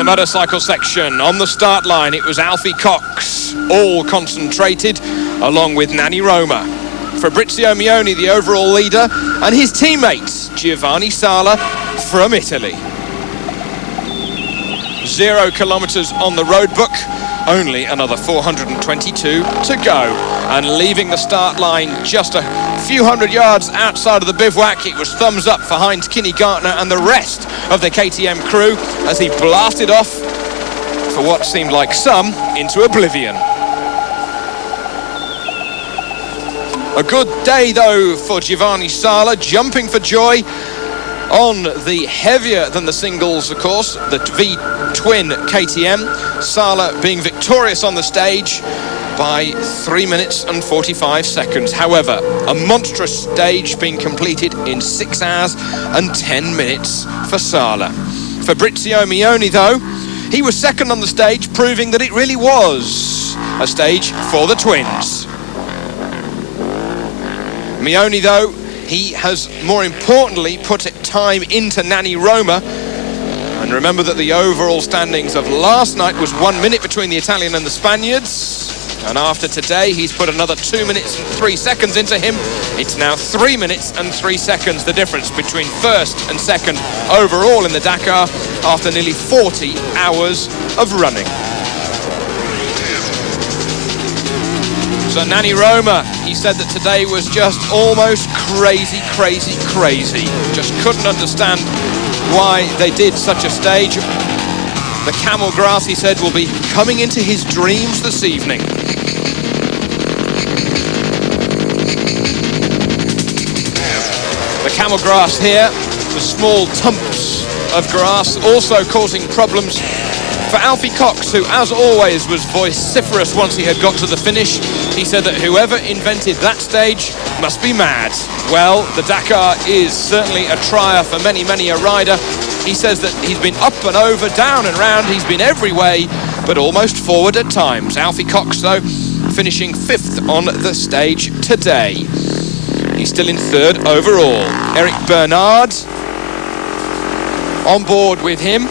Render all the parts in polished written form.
the motorcycle section. On the start line, it was Alfie Cox, all concentrated, along with Nanni Roma. Fabrizio Mioni, the overall leader, and his teammates, Giovanni Sala from Italy. 0 kilometres on the road book, only another 422 to go. And leaving the start line just a few hundred yards outside of the bivouac, it was thumbs up for Heinz Kinney-Gartner and the rest of the KTM crew as he blasted off for what seemed like some into oblivion. A good day, though, for Giovanni Sala, jumping for joy on the heavier than the singles, of course, the V-twin KTM. Sala being victorious on the stage by 3 minutes and 45 seconds. However, a monstrous stage being completed in 6 hours and 10 minutes for Sala. Fabrizio Mioni, though, he was second on the stage, proving that it really was a stage for the twins. Mioni, though, he has more importantly put time into Nanni Roma. And remember that the overall standings of last night was 1 minute between the Italian and the Spaniards. And after today, he's put another 2 minutes and 3 seconds into him. It's now 3 minutes and 3 seconds, the difference between first and second overall in the Dakar after nearly 40 hours of running. So Nanni Roma, he said that today was just almost crazy. Just couldn't understand why they did such a stage. The camel grass, he said, will be coming into his dreams this evening. The camel grass here, the small tumps of grass, also causing problems for Alfie Cox, who, as always, was vociferous once he had got to the finish. He said that whoever invented that stage must be mad. Well, the Dakar is certainly a trier for many a rider. He says that he's been up and over, down and round, he's been every way, but almost forward at times. Alfie Cox, though, finishing 5th on the stage today. He's still in 3rd overall. Eric Bernard on board with him.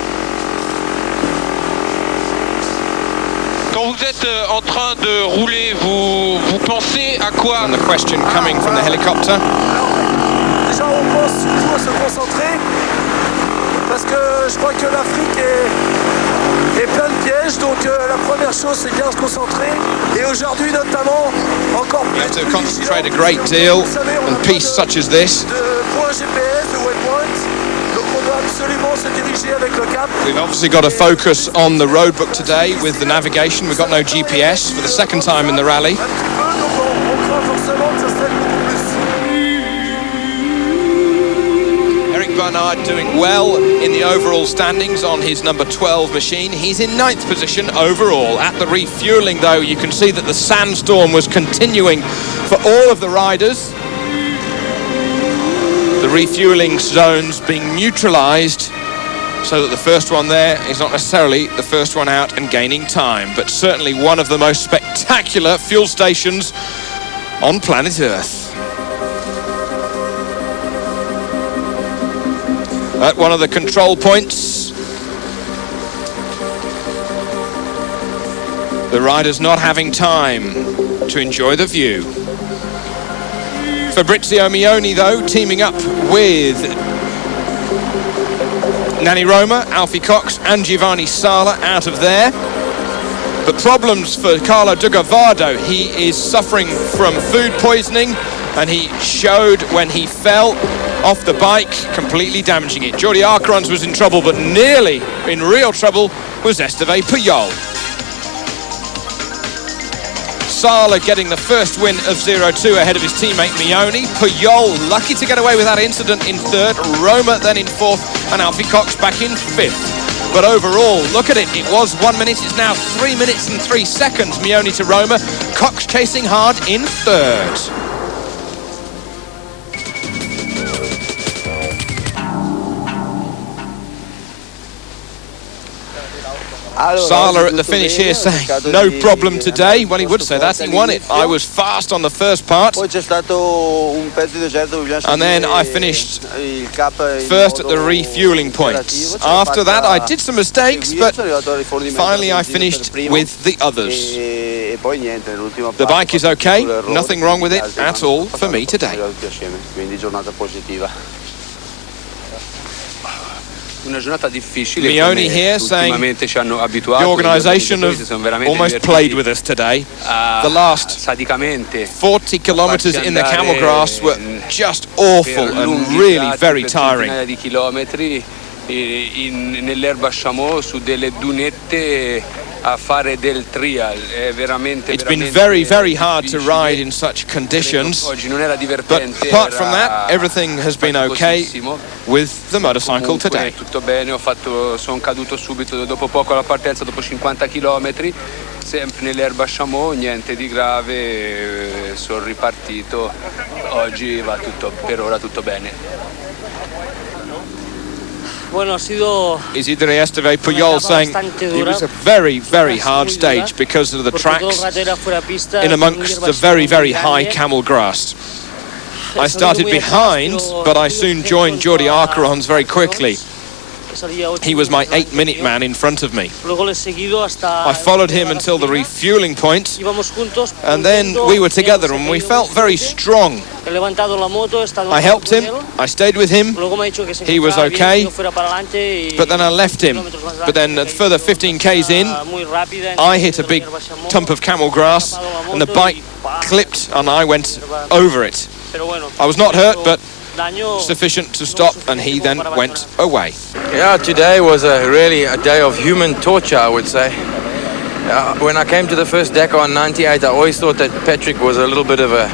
Quand vous êtes en train de rouler, vous pensez à quoi? And the question coming from the helicopter. Déjà, on pense surtout à se concentrer parce que je crois que l'Afrique est plein de pièges. Donc la première chose, c'est bien se concentrer. Et aujourd'hui, notamment, encore plus. You have to concentrate a great deal on piece such as this. De points GPS, de waypoints. Donc on doit absolument se diriger avec le cap. We've obviously got to focus on the road book today with the navigation. We've got no GPS for the second time in the rally. Eric Bernard doing well in the overall standings on his number 12 machine. He's in 9th position overall. At the refueling, though, you can see that the sandstorm was continuing for all of the riders. The refueling zones being neutralised so that the first one there is not necessarily the first one out and gaining time, but certainly one of the most spectacular fuel stations on planet Earth. At one of the control points, the riders not having time to enjoy the view. Fabrizio Mioni, though, teaming up with Nanni Roma, Alfie Cox and Giovanni Sala out of there. But problems for Carlo Dugavado. He is suffering from food poisoning, and he showed when he fell off the bike, completely damaging it. Jordi Arcarons was in trouble, but nearly in real trouble was Esteve Pujol. Sala getting the first win of 0-2 ahead of his teammate Mioni. Pujol lucky to get away with that incident in 3rd. Roma then in 4th, and Alfie Cox back in 5th. But overall, look at it. It was 1 minute. It's now 3 minutes and 3 seconds. Mioni to Roma. Cox chasing hard in 3rd. Sala at the finish here saying, no problem today. Well, he would say that. He won it. I was fast on the first part. And then I finished first at the refueling points. After that, I did some mistakes, but finally I finished with the others. The bike is okay. Nothing wrong with it at all for me today. Mione here saying the organisation have almost played with us today. The last 40 kilometres in the camel grass were just awful and really very tiring. It's been very, very hard to ride in such conditions, but apart from that, everything has been okay with the motorcycle today. Tutto bene, sono caduto subito dopo poco alla partenza, dopo 50 km, sempre nell'erba chameau, niente di grave, sono ripartito, oggi va tutto, per ora tutto bene. Isidore Esteve Puyol saying it was a very, very hard stage because of the tracks in amongst the very, very high camel grass. I started behind, but I soon joined Jordi Arcarons very quickly. He was my 8-minute man in front of me. I followed him until the refueling point, and then we were together and we felt very strong. I helped him, I stayed with him, he was okay, but then I left him. But then a further 15 k's in, I hit a big tump of camel grass and the bike clipped and I went over it. I was not hurt, but sufficient to stop, and he then went away. Yeah, today was really a day of human torture, I would say. When I came to the first Dakar in '98, I always thought that Patrick was a little bit of a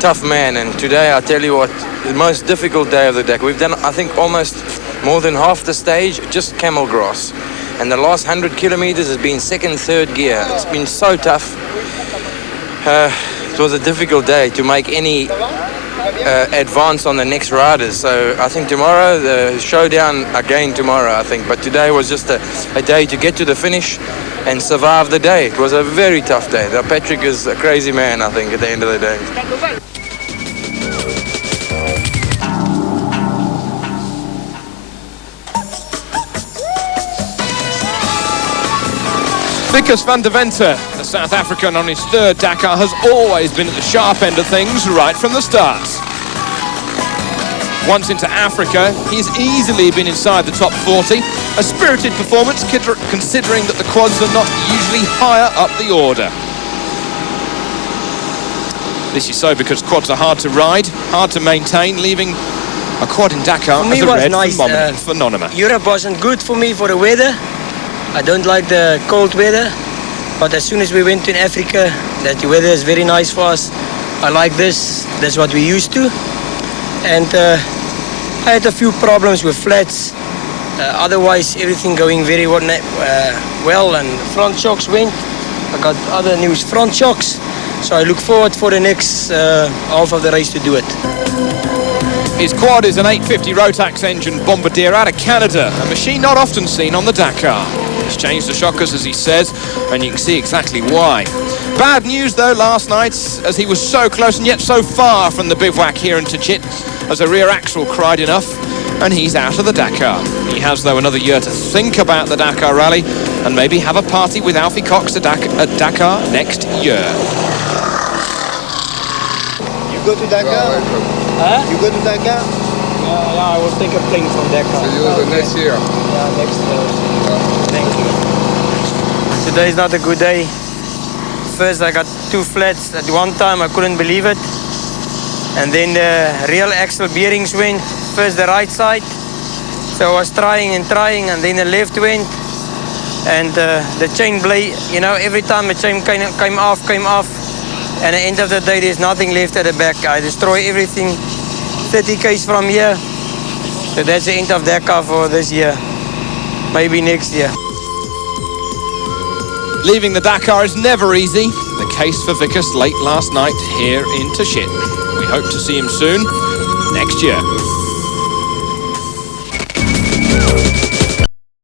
tough man, and today I tell you what, the most difficult day of the Dakar. We've done, I think, almost more than half the stage just camel grass, and the last 100 kilometers has been second, third gear. It's been so tough. It was a difficult day to make any advance on the next riders, so I think tomorrow, the showdown again tomorrow, I think, but today was just a day to get to the finish and survive the day. It was a very tough day. Patrick is a crazy man, I think, at the end of the day. Vickers van der Venter, the South African on his third Dakar, has always been at the sharp end of things right from the start. Once into Africa, he's easily been inside the top 40. A spirited performance considering that the quads are not usually higher up the order. This is so because quads are hard to ride, hard to maintain, leaving a quad in Dakar as a red phenomenon. Europe wasn't good for me for the weather. I don't like the cold weather, but as soon as we went to Africa, that the weather is very nice for us. I like this, that's what we used to. And I had a few problems with flats. Otherwise, everything going very well, and front shocks went. I got other new front shocks, so I look forward for the next half of the race to do it. His quad is an 850 Rotax engine Bombardier out of Canada, a machine not often seen on the Dakar. He's changed the shockers, as he says, and you can see exactly why. Bad news, though, last night, as he was so close and yet so far from the bivouac here in Tachit, as a rear axle cried enough, and he's out of the Dakar. He has, though, another year to think about the Dakar rally and maybe have a party with Alfie Cox at Dakar next year. You go to Dakar? Huh? You go to Dakar? Yeah, I will take a plane from Dakar. So you the next year? Yeah, next year. Today is not a good day. First I got two flats at one time, I couldn't believe it. And then the real axle bearings went, first the right side. So I was trying, and then the left went. And the chain blade, you know, every time the chain came off. And at the end of the day, there's nothing left at the back. I destroy everything, 30 k's from here. So that's the end of Dakar for this year. Maybe next year. Leaving the Dakar is never easy. The case for Vickers late last night here in Tachit. We hope to see him soon next year.